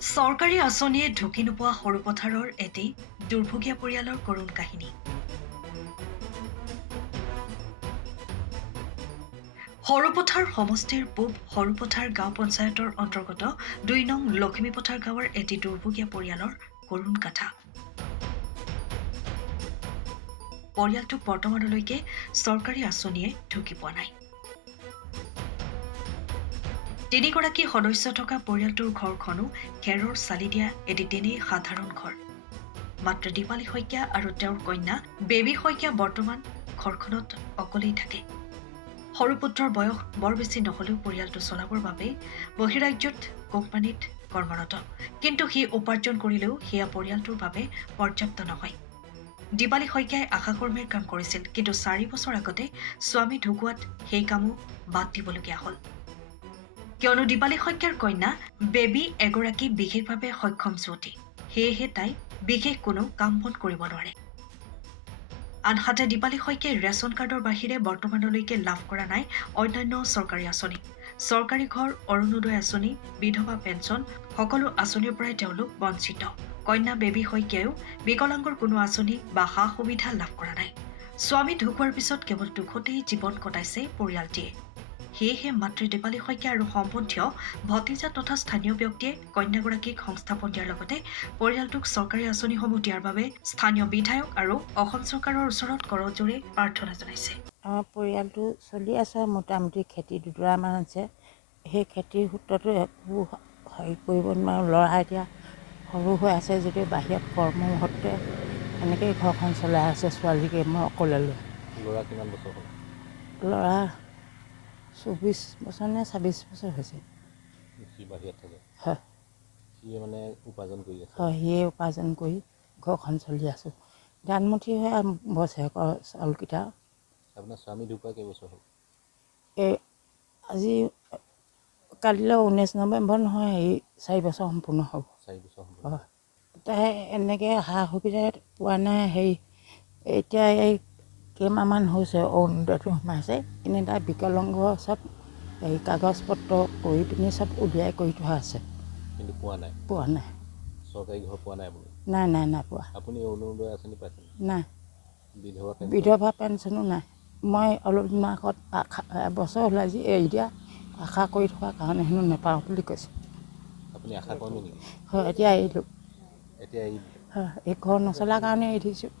চৰকাৰী আঁচনিয়ে ঢুকি নোপোৱা সৰুপথাৰৰ এটি দুৰ্ভগীয়া পৰিয়ালৰ কৰুণ কাহিনী। সৰুপথাৰ সমষ্টিৰ পূব সৰুপথাৰ গাঁও পঞ্চায়তৰ অন্তৰ্গত ২ নং লখিমীপথাৰ গাঁৱৰ এটি দুৰ্ভগীয়া পৰিয়ালৰ কৰুণ গাথা। পৰিয়ালটোক বৰ্তমানলৈকে চৰকাৰী আঁচনিয়ে ঢুকি পোৱা নাই। ৩ গৰাকী সদস্য থকা পৰিয়ালটোৰ ঘৰখনো খেৰৰ চালি দিয়া এটি তেনেই সাধাৰণ ঘৰ। মাত্ৰ দীপালী শইকীয়া আৰু তেওঁৰ কন্যা বেবী শইকীয়া বৰ্তমান ঘৰখনত অকলেই থাকে। সৰু পুত্ৰৰ বয়স বৰ বেছি নহলেও পৰিয়ালটো চলাবৰ বাবে বহিৰাজ্যত কোম্পানীত কৰ্মৰত, কিন্তু সি উপাৰ্জন কৰিলেও সেয়া পৰিয়ালটোৰ বাবে পৰ্যাপ্ত নহয়। দীপালী শইকীয়াই আশাকৰ্মীৰ কাম কৰিছিল, কিন্তু ৪ বছৰ আগতে স্বামী ঢুকুৱাত সেই কামো বাদ দিবলগীয়া হ'ল, কিয়নো দীপালী শইকীয়াৰ কন্যা বেবী এগৰাকী বিশেষভাৱে সক্ষম যুৱতী। সেয়েহে তাই বিশেষ কোনো কাম বন কৰিব নোৱাৰে। আনহাতে দীপালী শইকীয়াই ৰেচন কাৰ্ডৰ বাহিৰে বৰ্তমানলৈকে লাভ কৰা নাই অন্যান্য চৰকাৰী আঁচনি। চৰকাৰী ঘৰ, অৰুণোদয় আঁচনি, বিধৱা পেঞ্চন সকলো আঁচনিৰ পৰাই তেওঁলোক বঞ্চিত। কন্যা বেবী শইকীয়াইও বিকলাংগৰ কোনো আঁচনি বা সা সুবিধা লাভ কৰা নাই। স্বামী ঢুকুৱাৰ পিছত কেৱল দুখতেই জীৱন কটাইছে পৰিয়ালটিয়ে। সেয়েহে মাতৃ দীপালী শইকীয়া আৰু সম্বন্ধীয় ভতিজা তথা স্থানীয় ব্যক্তিয়ে কন্যাগৰাকীক সংস্থাপন দিয়াৰ লগতে পৰিয়ালটোক চৰকাৰী আঁচনিসমূহ দিয়াৰ বাবে স্থানীয় বিধায়ক আৰু অসম চৰকাৰৰ ওচৰত কৰজোৰে প্ৰাৰ্থনা জনাইছে। আমাৰ পৰিয়ালটো চলি আছে, মোটামুটি খেতি দুডৰামান আছে। সেই খেতিৰ সূত্ৰটো একো হেৰি কৰিব নোৱাৰোঁ। ল'ৰা এতিয়া সৰু হৈ আছে যদিও বাহিৰত কৰ্মসূত্ৰে এনেকৈয়ে ঘৰখন চলাই আছে। ছোৱালীকে মই অকলে লৈ। ল'ৰা কিমান বছৰ হ'ল? ল'ৰা ২৪ বছৰ নে ২৬ বছৰ হৈছে। সি বাহিৰত থাকে? হয়। সিয়ে মানে উপাৰ্জন কৰি আছে? হয়, সিয়ে উপাৰ্জন কৰি ঘৰখন চলি আছোঁ। দানমুঠি হৈ বছৰেকৰ চাউলকেইটা। আপোনাৰ স্বামী ঢুকুৱা কেইবছৰ হ'ল? এই আজি কালিলৈ 19 নৱেম্বৰ নহয়, এই 4 বছৰ সম্পূৰ্ণ হ'ব। 4 বছৰ সম্পূৰ্ণ। হয়। তাই এনেকৈ সা সুবিধা পোৱা নাই। এতিয়া এই কেইমাহমান হৈছে অৰুণোদয়টো সোমাইছে। এনেই তাই বিকলাংগ চব এই কাগজ পত্ৰ কৰি পিনি চব উলিয়াই কৰি থোৱা আছে, কিন্তু পোৱা নাই? পোৱা নাই। চৰকাৰী ঘৰ পোৱা নাই আপুনি? নাই পোৱা। আপুনি অৰুণোদয় আঁচনি পাইছে? নাই। বিধৱা বিধৱা পেঞ্চনো নাই। মই অলপ দিনৰ আগত এবছৰ হ'ল আজি এৰি দিয়া, আশা কৰি থকাৰ কাৰণে হেনো নাপাওঁ বুলি কৈছে। আপুনি আশা কৰ্মী নেকি? হয়, এতিয়া এৰিলোঁ। এতিয়া এৰি? হয়, এই ঘৰ নচলাৰ কাৰণে এৰি দিছোঁ।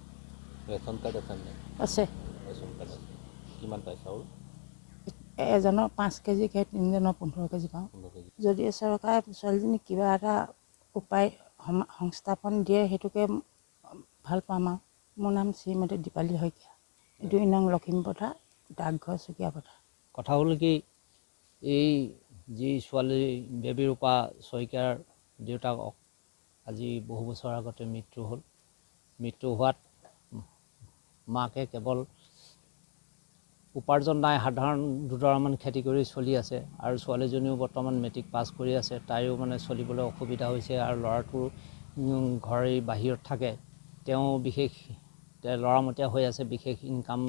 ৰেচন কাৰ্ড আছে নাই? আছে। ৰেচন কাৰ্ড আছে। কিমান পায় চাউল? এজনৰ 5 কেজি খায়, 3জনৰ 15 কেজি পাওঁ। 15 কেজি। যদি চৰকাৰে ছোৱালীজনীক কিবা এটা উপায় সংস্থাপন দিয়ে সেইটোকে ভাল পাম আৰু। মোৰ নাম শ্ৰীমতী দীপালী শইকীয়া, 2 নং লখিমীপথাৰ, ডাকঘৰ চুকীয়াপথাৰ। কথা হ'ল কি, এই যি ছোৱালী বেবীৰূপা শইকীয়াৰ দেউতাক আজি বহু বছৰ আগতে মৃত্যু হ'ল। মৃত্যু হোৱাত মাকে কেৱল উপাৰ্জন নাই, সাধাৰণ দুডৰামান খেতি কৰি চলি আছে। আৰু ছোৱালীজনীও বৰ্তমান মেট্ৰিক পাছ কৰি আছে। তাইও মানে চলিবলৈ অসুবিধা হৈছে। আৰু ল'ৰাটোৰ ঘৰ বাহিৰত থাকে। তেওঁ বিশেষ ল'ৰামতীয়া হৈ আছে, বিশেষ ইনকাম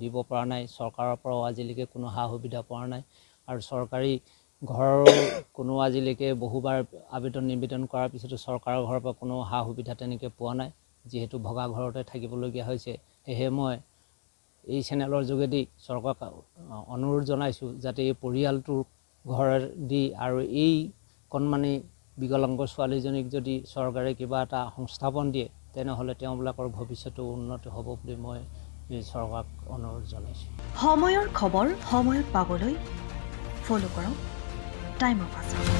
দিব পৰা নাই। চৰকাৰৰ পৰাও আজিলৈকে কোনো সা সুবিধা পোৱা নাই। আৰু চৰকাৰী ঘৰৰ কোনো আজিলৈকে বহুবাৰ আবেদন নিবেদন কৰাৰ পিছতো চৰকাৰৰ ঘৰৰ পৰা কোনো সা সুবিধা তেনেকৈ পোৱা নাই। যিহেতু ভগা ঘৰতে থাকিবলগীয়া হৈছে। সেয়েহে মই এই চেনেলৰ যোগেদি চৰকাৰক অনুৰোধ জনাইছোঁ যাতে এই পৰিয়ালটোৰ ঘৰ দি আৰু এই কণমানি বিকলাংগ ছোৱালীজনীক যদি চৰকাৰে কিবা এটা সংস্থাপন দিয়ে, তেনেহ'লে তেওঁবিলাকৰ ভৱিষ্যতো উন্নত হ'ব বুলি মই চৰকাৰক অনুৰোধ জনাইছোঁ। সময়ৰ খবৰ সময়ত পাবলৈ ফ'ল' কৰক টাইম অফ আছাম।